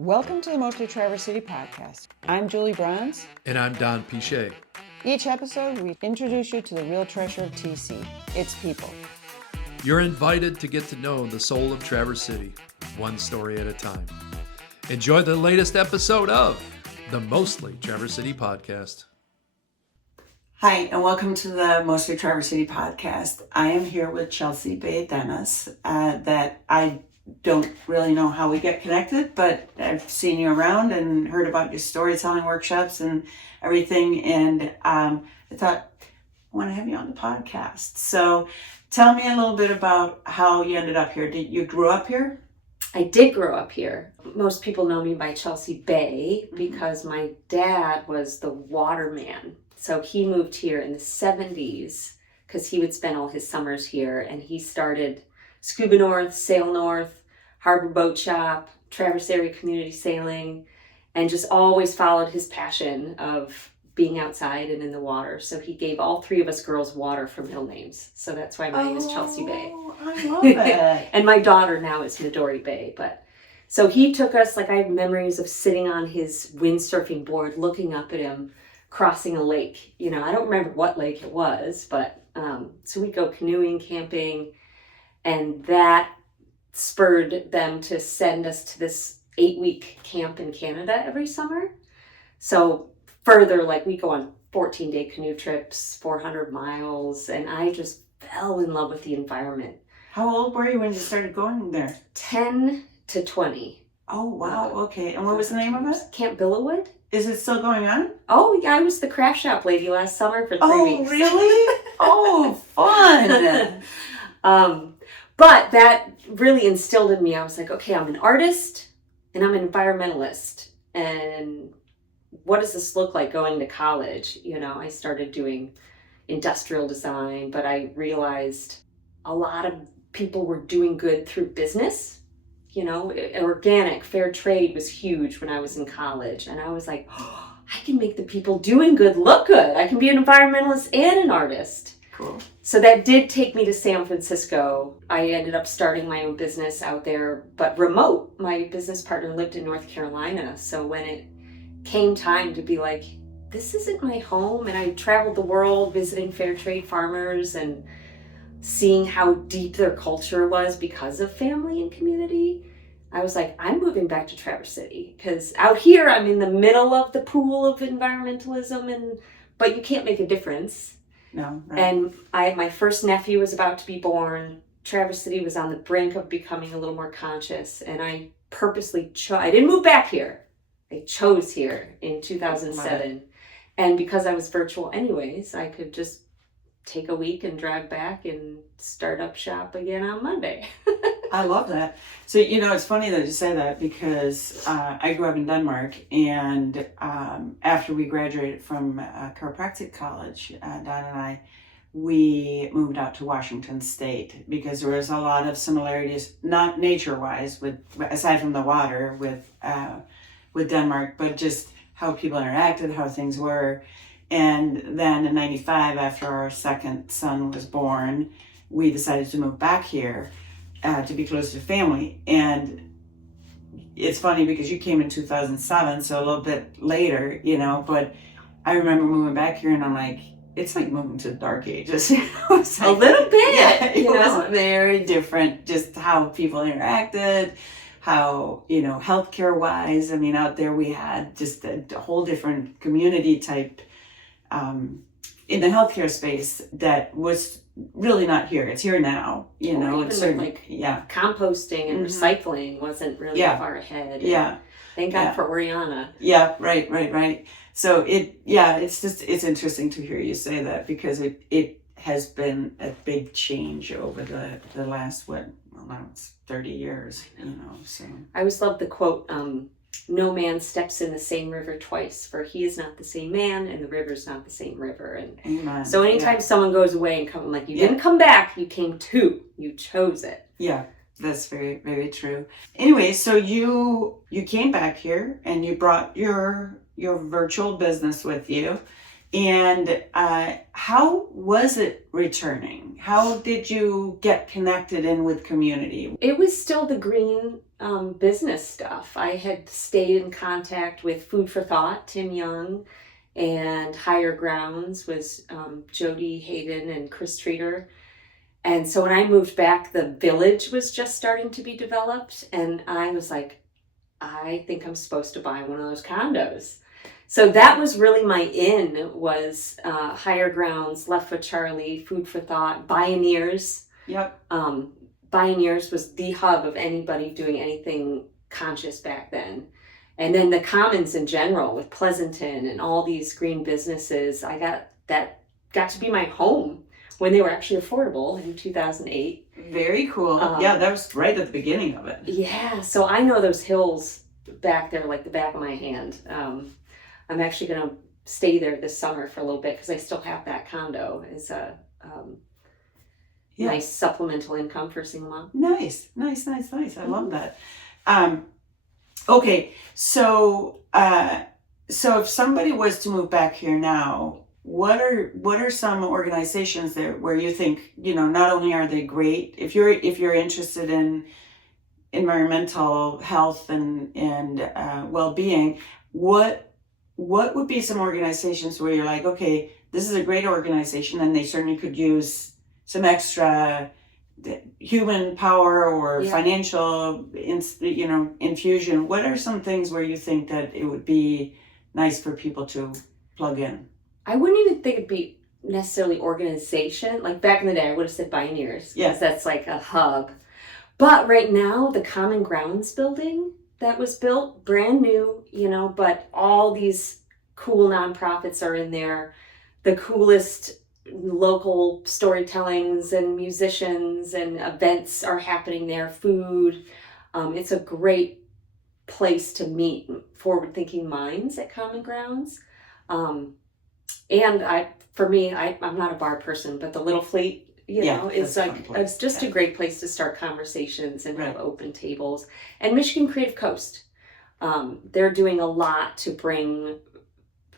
Welcome to the Mostly Traverse City podcast. I'm Julie Bronze. And I'm Don Pichet. Each episode, we introduce you to the real treasure of TC, its people. You're invited to get to know the soul of Traverse City, one story at a time. Enjoy the latest episode of the Mostly Traverse City podcast. Hi, and welcome to the Mostly Traverse City podcast. I am here with Chelsea Bay Dennis, that I don't really know how we get connected, but I've seen you around and heard about your storytelling workshops and everything, and I thought I want to have you on the podcast. So tell me a little bit about how you ended up here. Did you grew up here? I did grow up here. Most people know me by Chelsea Bay because my dad was the waterman. So he moved here in the 70s because he would spend all his summers here, and he started Scuba North, Sail North, Harbor Boat Shop, Traverse Area Community Sailing, and just always followed his passion of being outside and in the water. So he gave all three of us girls water for middle names. So that's why my name is Chelsea Bay. I love it. And my daughter now is Midori Bay. But so he took us, like I have memories of sitting on his windsurfing board, looking up at him, crossing a lake. You know, I don't remember what lake it was, but so we'd go canoeing, camping, and that spurred them to send us to this 8-week camp in Canada every summer. So further, like we go on 14-day canoe trips, 400 miles, and I just fell in love with the environment. How old were you when you started going there? 10 to 20. Oh, wow. Okay. And what was the name of it? Camp Billowwood. Is it still going on? Oh, yeah, I was the craft shop lady last summer for 3 weeks. Oh, really? Oh, fun. But that really instilled in me, I was like, okay, I'm an artist and I'm an environmentalist. And what does this look like going to college? You know, I started doing industrial design, but I realized a lot of people were doing good through business. You know, organic, fair trade was huge when I was in college. And I was like, oh, I can make the people doing good look good. I can be an environmentalist and an artist. Cool. So that did take me to San Francisco. I ended up starting my own business out there, but remote. My business partner lived in North Carolina. So when it came time to be like, this isn't my home, and I traveled the world visiting fair trade farmers and seeing how deep their culture was because of family and community, I was like, I'm moving back to Traverse City, because out here I'm in the middle of the pool of environmentalism, but you can't make a difference. No. Right. And my first nephew was about to be born. Traverse City was on the brink of becoming a little more conscious, and I purposely I didn't move back here. I chose here in 2007. Wow. And because I was virtual anyways, I could just take a week and drive back and start up shop again on Monday. I love that. So, you know, it's funny that you say that, because I grew up in Denmark, and after we graduated from chiropractic college, Don and I, we moved out to Washington State because there was a lot of similarities, not nature-wise, aside from the water, with Denmark, but just how people interacted, how things were. And then in 95, after our second son was born, we decided to move back here to be closer to family. And it's funny because you came in 2007, so a little bit later, you know, but I remember moving back here and I'm like, it's like moving to the dark ages. Like, a little bit. Yeah, it was very different, just how people interacted, how, you know, healthcare wise. I mean, out there we had just a whole different community type in the healthcare space that was really not here. It's here now, you know. Even with, like, composting and recycling wasn't really far ahead. Yeah. Thank God for Oriana. Yeah, right. So it's interesting to hear you say that, because it has been a big change over the last, now it's 30 years, you know, so. I always love the quote, no man steps in the same river twice, for he is not the same man and the river is not the same river. And Amen. So anytime someone goes away and come, like, you didn't come back, you came to, you chose it. Yeah, that's very, very true. Anyway, so you came back here and you brought your virtual business with you. And how was it returning? How did you get connected in with community? It was still the green business stuff. I had stayed in contact with Food for Thought, Tim Young, and Higher Grounds was Jody Hayden and Chris Treater. And so when I moved back, the village was just starting to be developed. And I was like, I think I'm supposed to buy one of those condos. So that was really my in, was Higher Grounds, Left with Charlie, Food for Thought, Bioneers. Yep. Bioneers was the hub of anybody doing anything conscious back then. And then the Commons in general with Pleasanton and all these green businesses, got to be my home when they were actually affordable in 2008. Very cool. Yeah, that was right at the beginning of it. Yeah, so I know those hills back there like the back of my hand. I'm actually going to stay there this summer for a little bit because I still have that condo as a nice supplemental income for single mom. Nice. I love that. Okay, so if somebody was to move back here now, what are some organizations that where you think, not only are they great, if you're interested in environmental health and well-being, what would be some organizations where you're like, okay, this is a great organization and they certainly could use some extra human power or financial infusion? What are some things where you think that it would be nice for people to plug in? I wouldn't even think it'd be necessarily organization. Like back in the day, I would have said Bioneers, because that's like a hub. But right now, the Common Grounds building that was built, brand new, but all these cool nonprofits are in there. The coolest local storytellings and musicians and events are happening there, food. It's a great place to meet forward-thinking minds at Common Grounds. And I'm not a bar person, but the Little Fleet, it's just a great place to start conversations and have open tables. And Michigan Creative Coast, they're doing a lot to bring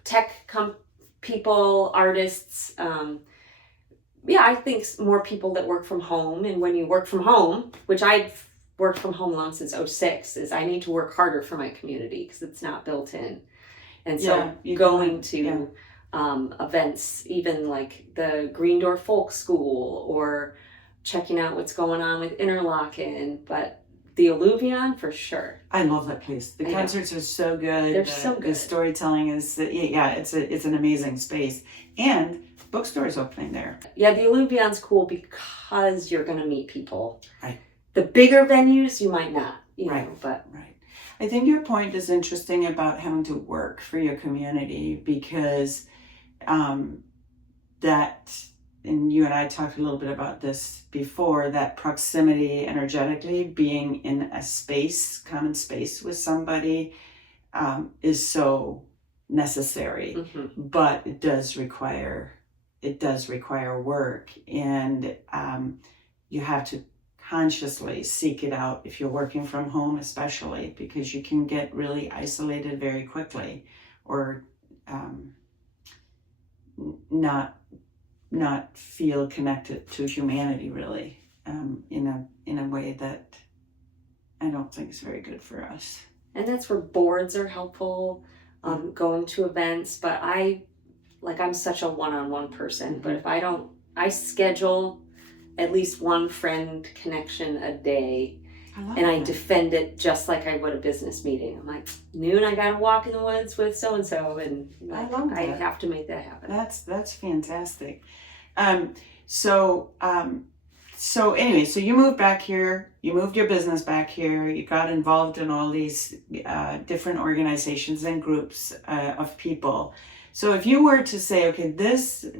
tech people, artists. I think more people that work from home. And when you work from home, which I've worked from home alone since 2006, is I need to work harder for my community because it's not built in. And so going to events, even like the Green Door Folk School, or checking out what's going on with Interlochen, but the Alluvion for sure. I love that place. The concerts are so good. They're so good. The storytelling is, it's an amazing space. And bookstores opening there. Yeah, the Alluvion's cool because you're going to meet people. Right. The bigger venues, you might not, but. Right. I think your point is interesting about having to work for your community, because and you and I talked a little bit about this before, that proximity energetically, being in a common space with somebody, is so necessary. Mm-hmm. But it does require work, and you have to consciously seek it out if you're working from home, especially, because you can get really isolated very quickly, or not feel connected to humanity really, in a way that I don't think is very good for us. And that's where boards are helpful, going to events. But I'm such a one-on-one person. Mm-hmm. But if I schedule at least one friend connection a day, I defend it just like I would a business meeting. I'm like, noon I gotta walk in the woods with so-and-so, and I have to make that happen. That's fantastic. So anyway, so you moved back here, you moved your business back here, you got involved in all these different organizations and groups of people. So if you were to say, okay,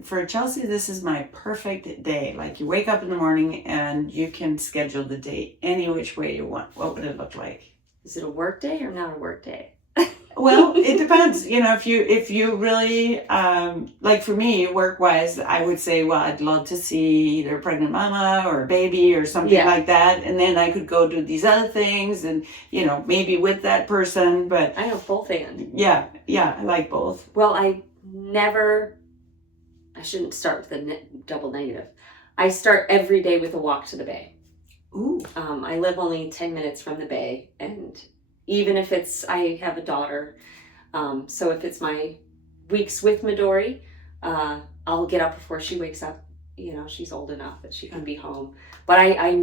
for Chelsea, this is my perfect day. Like, you wake up in the morning and you can schedule the day any which way you want. What would it look like? Is it a work day or not a work day? Well, it depends. If you really, like for me, work-wise, I would say, well, I'd love to see either a pregnant mama or a baby or something like that. And then I could go do these other things and, maybe with that person, but. I know both and. Yeah, I like both. Well, I shouldn't start with a double negative. I start every day with a walk to the bay. Ooh. I live only 10 minutes from the bay, and even if I have a daughter, so if it's my weeks with Midori, I'll get up before she wakes up. You know, she's old enough that she can be home. But I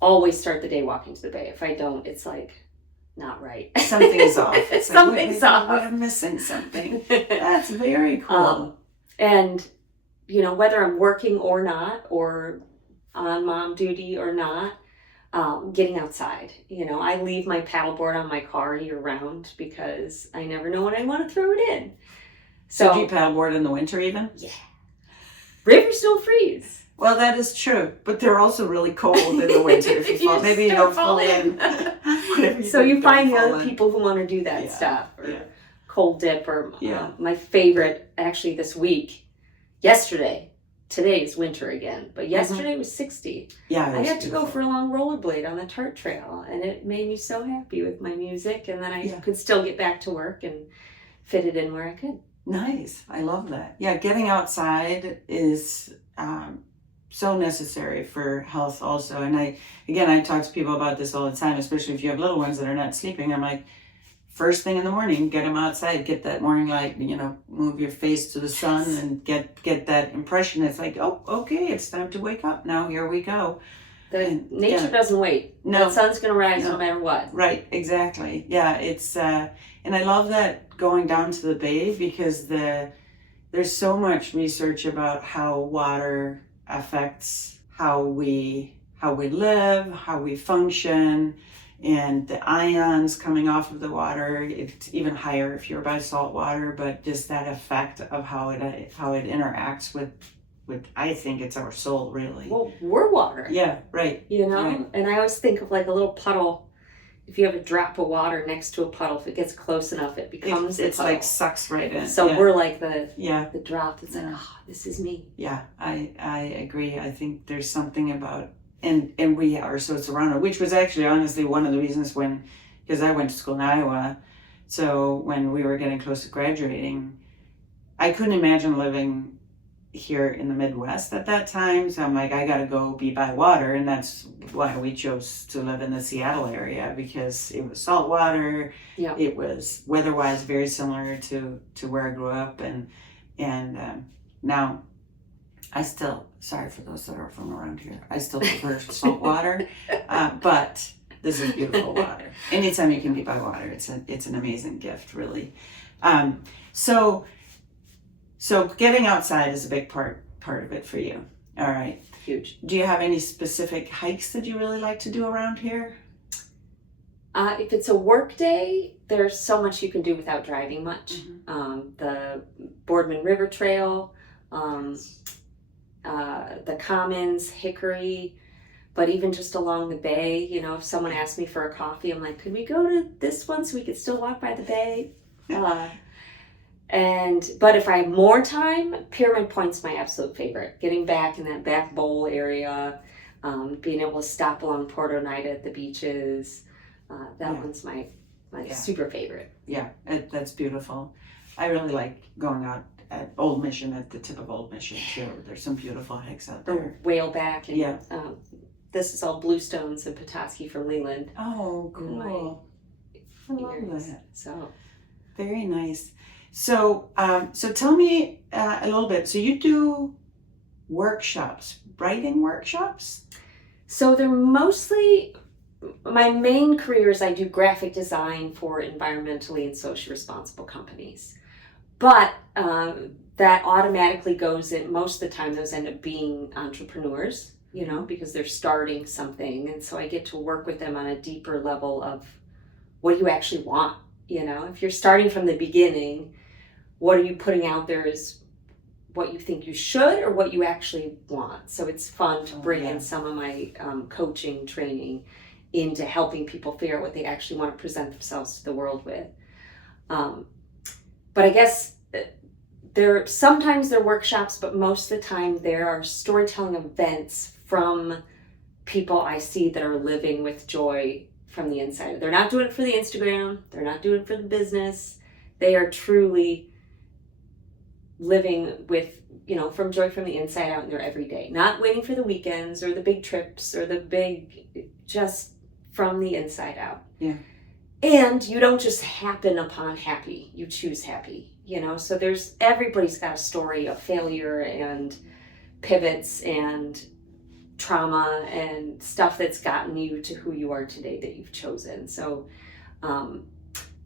always start the day walking to the bay. If I don't, it's like not right. Something's off. It's Something's off. We're missing something. That's very cool. And, you know, whether I'm working or not, or on mom duty or not, getting outside. You know, I leave my paddleboard on my car year round because I never know when I want to throw it in. So do you paddleboard in the winter even? Yeah. Rivers don't freeze. Well, that is true, but they're also really cold in the winter. If you fall, maybe you don't fall in. So you find the other people who want to do that stuff, or cold dip, or my favorite actually this week, today is winter again, but yesterday was 60. Yeah, I got to go for a long rollerblade on the Tart Trail, and it made me so happy with my music, and then I could still get back to work and fit it in where I could. Nice. I love that. Yeah, getting outside is so necessary for health also. And I talk to people about this all the time, especially if you have little ones that are not sleeping. I'm like, first thing in the morning, get them outside, get that morning light, you know, move your face to the sun and get that impression. It's like, oh, okay, it's time to wake up now. Here we go. Nature doesn't wait. No. The sun's going to rise no matter what. Right, exactly. Yeah, it's, and I love that going down to the bay because there's so much research about how water affects how we live, how we function, and the ions coming off of the water. It's even higher if you're by salt water, but just that effect of how it interacts with I think it's our soul, really. Well, we're water. Yeah, right. You know, right. And I always think of like a little puddle. If you have a drop of water next to a puddle, if it gets close enough, it becomes it's like sucks right in. So we're like the drop that's like, oh, this is me. Yeah, I agree. I think there's something about, and we are so surrounded, which was actually honestly one of the reasons because I went to school in Iowa, so when we were getting close to graduating, I couldn't imagine living here in the Midwest at that time. So I'm like, I gotta go be by water, and that's why we chose to live in the Seattle area, because it was salt water. Yeah. It was weather-wise very similar to where I grew up, and now I still, sorry for those that are from around here, I still prefer salt water, but this is beautiful water. Anytime you can be by water, it's an amazing gift, really. So getting outside is a big part of it for you. All right. Huge. Do you have any specific hikes that you really like to do around here? If it's a work day, there's so much you can do without driving much. Mm-hmm. The Boardman River Trail, the Commons, Hickory, but even just along the bay, you know, if someone asked me for a coffee, I'm like, could we go to this one so we could still walk by the bay? But if I have more time, Pyramid Point's my absolute favorite. Getting back in that back bowl area, being able to stop along Port Oneida at the beaches, that one's my super favorite. Yeah, that's beautiful. I really like going out at Old Mission, at the tip of Old Mission too. There's some beautiful hikes out there. Whaleback, and this is all bluestones and Petoskey from Leland. Oh, cool! I love that. So very nice. So, so tell me a little bit. So you do workshops, writing workshops? So they're mostly, my main career is I do graphic design for environmentally and socially responsible companies. But that automatically goes in, most of the time those end up being entrepreneurs, you know, because they're starting something. And so I get to work with them on a deeper level of what do you actually want? You know, if you're starting from the beginning, what are you putting out there is what you think you should or what you actually want. So it's fun to bring in some of my coaching training into helping people figure out what they actually want to present themselves to the world with. But I guess sometimes they're workshops, but most of the time there are storytelling events from people I see that are living with joy from the inside. They're not doing it for the Instagram. They're not doing it for the business. They are truly living with, from joy from the inside out in their everyday, not waiting for the weekends or the big trips or the big, just from the inside out. Yeah. And you don't just happen upon happy, you choose happy, so everybody's got a story of failure and pivots and trauma and stuff that's gotten you to who you are today that you've chosen. So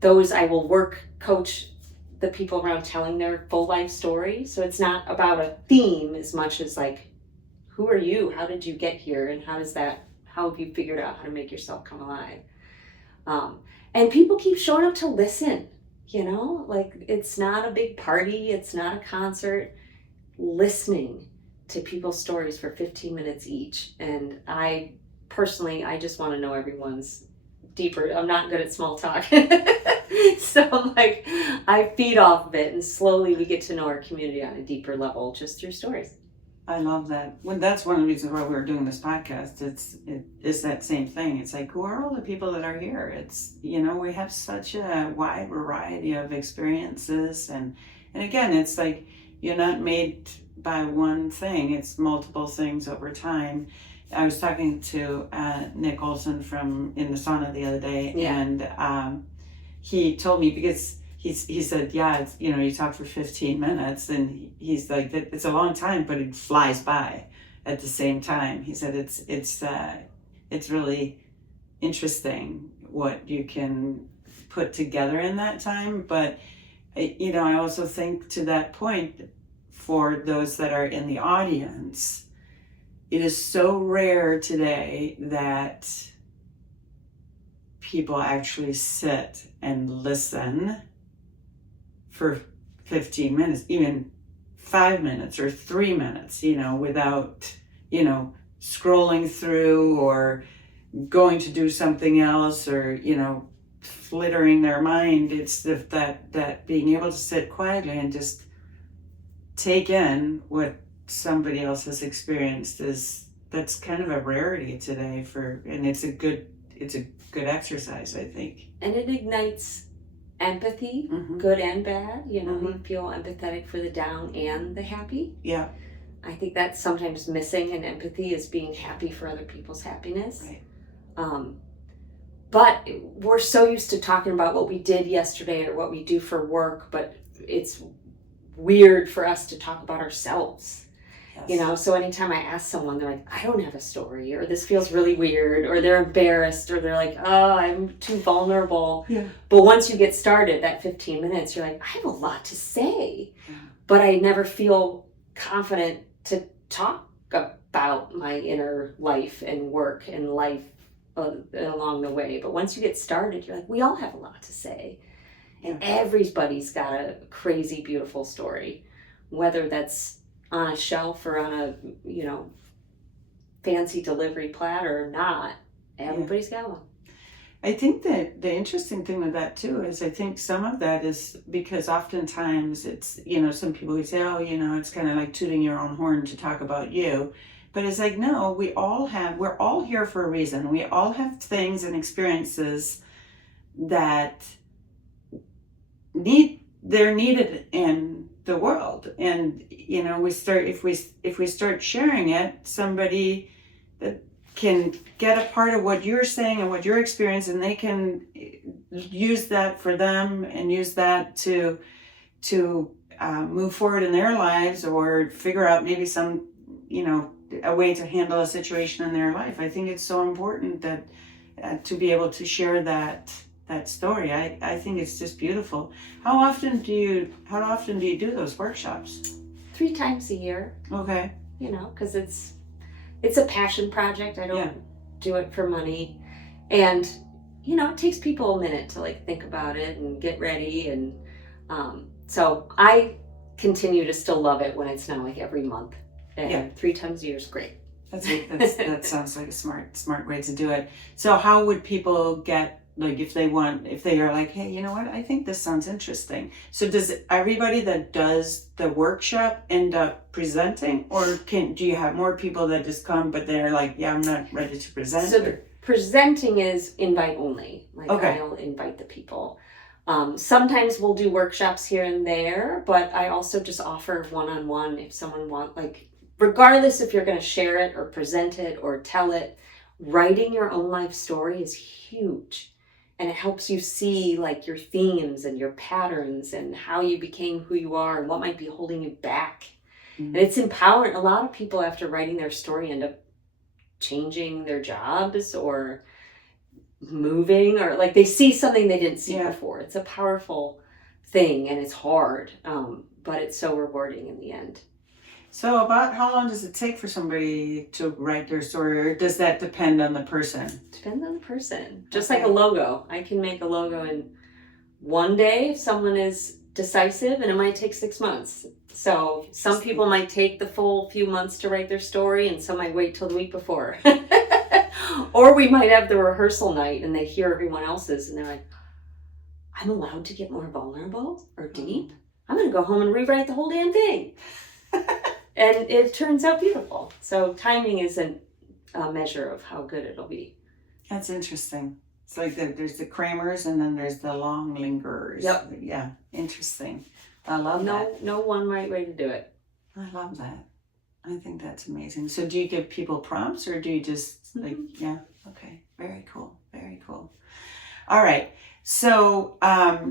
those I will coach the people around telling their full life story. So it's not about a theme as much as like, who are you? How did you get here? And how have you figured out how to make yourself come alive? And people keep showing up to listen, like it's not a big party. It's not a concert. Listening to people's stories for 15 minutes each. And I just want to know everyone's deeper. I'm not good at small talk. So like I feed off of it and slowly we get to know our community on a deeper level just through stories. I love that. Well, that's one of the reasons why we're doing this podcast. It is that same thing. It's like, who are all the people that are here? It's, we have such a wide variety of experiences. And again, it's like, you're not made by one thing. It's multiple things over time. I was talking to Nick Olson from In the Sauna the other day, and he told me, because he said, yeah, it's, you talk for 15 minutes, and he's like, it's a long time, but it flies by at the same time. He said it's really interesting what you can put together in that time. But I also think, to that point, for those that are in the audience, it is so rare today that people actually sit and listen for 15 minutes, even 5 minutes or 3 minutes, without, scrolling through or going to do something else or, flittering their mind. It's that being able to sit quietly and just take in what somebody else has experienced that's kind of a rarity today and it's a good exercise, I think. And it ignites empathy, mm-hmm. good and bad. Mm-hmm. We feel empathetic for the down and the happy. Yeah. I think that's sometimes missing in empathy, is being happy for other people's happiness. Right. But we're so used to talking about what we did yesterday or what we do for work, but it's weird for us to talk about ourselves. Yes. So anytime I ask someone, they're like, I don't have a story, or this feels really weird, or they're embarrassed, or they're like, oh, I'm too vulnerable. Yeah. But once you get started, that 15 minutes, you're like, I have a lot to say, but I never feel confident to talk about my inner life and work and life along the way. But once you get started, you're like, we all have a lot to say. And everybody's got a crazy, beautiful story, whether that's on a shelf or on a, fancy delivery platter or not. Everybody's got one. I think that the interesting thing with that too is I think some of that is because oftentimes it's, some people would say, oh, it's kind of like tooting your own horn to talk about you. But it's like, no, we're all here for a reason. We all have things and experiences that they're needed in the world. And, if we start sharing it, somebody that can get a part of what you're saying and what you're experiencing, and they can use that for them and use that to move forward in their lives, or figure out maybe some, a way to handle a situation in their life. I think it's so important that to be able to share that story. I think it's just beautiful. How often do you do those workshops? 3 times a year. Okay. Because it's a passion project. I don't do it for money. And, it takes people a minute to think about it and get ready. And so I continue to still love it when it's now every month. And 3 times a year is great. That sounds like a smart way to do it. So how would people get, if they are like, hey, you know what, I think this sounds interesting. So does everybody that does the workshop end up presenting, or do you have more people that just come but they're like, yeah, I'm not ready to present? So the presenting is invite only. Okay. I'll invite the people. Sometimes we'll do workshops here and there, but I also just offer one-on-one if someone wants, like, regardless if you're going to share it or present it or tell it, writing your own life story is huge. And it helps you see like your themes and your patterns and how you became who you are and what might be holding you back. And it's empowering. A lot of people after writing their story end up changing their jobs or moving, or like they see something they didn't see before. It's a powerful thing and it's hard, but it's so rewarding in the end. So about how long does it take for somebody to write their story, or does that depend on the person? Depends on the person. Just like a logo. I can make a logo in one day if someone is decisive, and it might take 6 months. So some people might take the full few months to write their story, and some might wait till the week before. Or we might have the rehearsal night and they hear everyone else's and they're like, I'm allowed to get more vulnerable or deep? I'm going to go home and rewrite the whole damn thing. And it turns out beautiful. So timing isn't a measure of how good it'll be. That's interesting. It's like there's the crammers and then there's the long lingerers. Yep. Yeah, interesting. I love that. No one right way to do it. I love that. I think that's amazing. So do you give people prompts, or do you just like, yeah, okay, very cool, very cool. All right, so I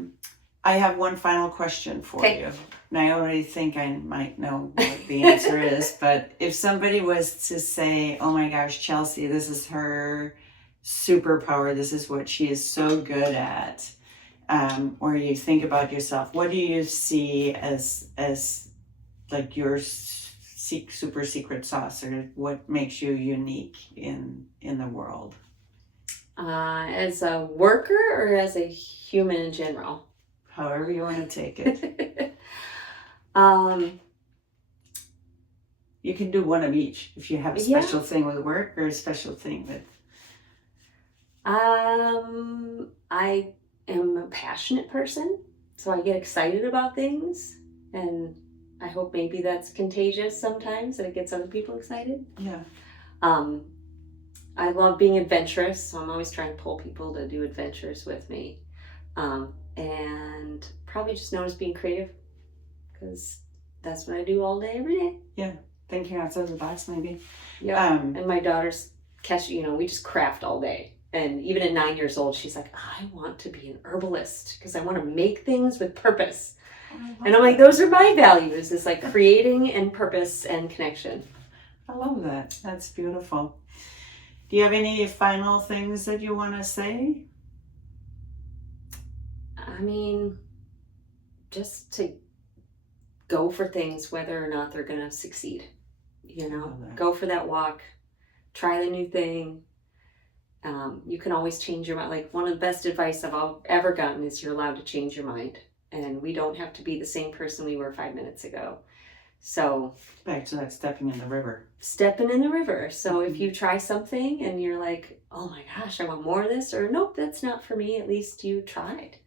have one final question for you. And I already think I might know what the answer is, but if somebody was to say, oh my gosh, Chelsea, this is her superpower, this is what she is so good at, or you think about yourself, what do you see as like your super secret sauce, or what makes you unique in the world? As a worker or as a human in general? However you want to take it. You can do one of each if you have a special thing with work or a special thing with... I am a passionate person, so I get excited about things, and I hope maybe that's contagious sometimes and it gets other people excited. Yeah. I love being adventurous, so I'm always trying to pull people to do adventures with me. And probably just known as being creative, because that's what I do all day, every day. Yeah. Thinking outside the box, maybe. Yeah. And my daughter's we just craft all day. And even at 9 years old, she's like, I want to be an herbalist because I want to make things with purpose. And I'm like, those are my values, is like creating and purpose and connection. I love that. That's beautiful. Do you have any final things that you want to say? I mean, just to go for things, whether or not they're going to succeed. You know, go for that walk, try the new thing. You can always change your mind. Like, one of the best advice I've ever gotten is you're allowed to change your mind. And we don't have to be the same person we were 5 minutes ago. So back to that stepping in the river. Stepping in the river. So if you try something and you're like, oh my gosh, I want more of this, or nope, that's not for me, at least you tried.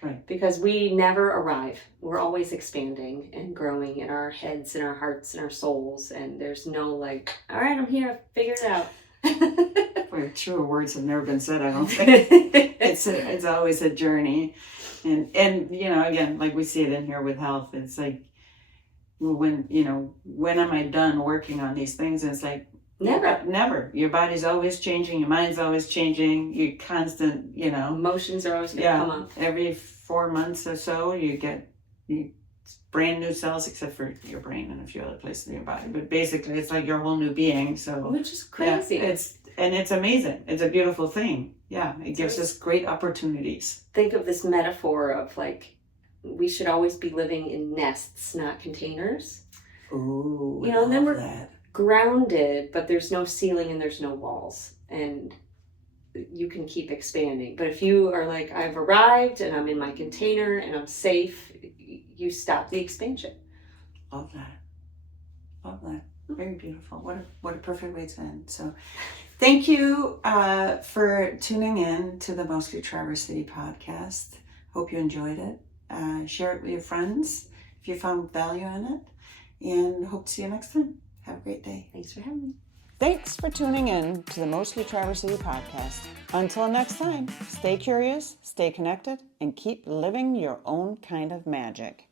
Right. Because we never arrive. We're always expanding and growing in our heads and our hearts and our souls. And there's no like, all right, I'm here, figure it out. Boy, truer words have never been said, I don't think. It's always a journey. And you know, again, like we see it in here with health, it's like, when am I done working on these things? And it's like, never. Your body's always changing, your mind's always changing, you're constant, emotions are always going to come up. Every 4 months or so, you get brand new cells, except for your brain and a few other places in your body. But basically, it's like your whole new being. So, which is crazy. Yeah, it's amazing. It's a beautiful thing. Yeah, it gives us great opportunities. Think of this metaphor of like, we should always be living in nests, not containers. Ooh, and then we're grounded, but there's no ceiling and there's no walls, and you can keep expanding. But if you are like, I've arrived and I'm in my container and I'm safe, you stop the expansion. Love that. Very beautiful. What a perfect way to end. So thank you for tuning in to the Mostly Traverse City podcast. Hope you enjoyed it. Share it with your friends if you found value in it, and hope to see you next time. Have a great day. Thanks for having me. Thanks for tuning in to the Mostly Traverse City podcast. Until next time, stay curious, stay connected, and keep living your own kind of magic.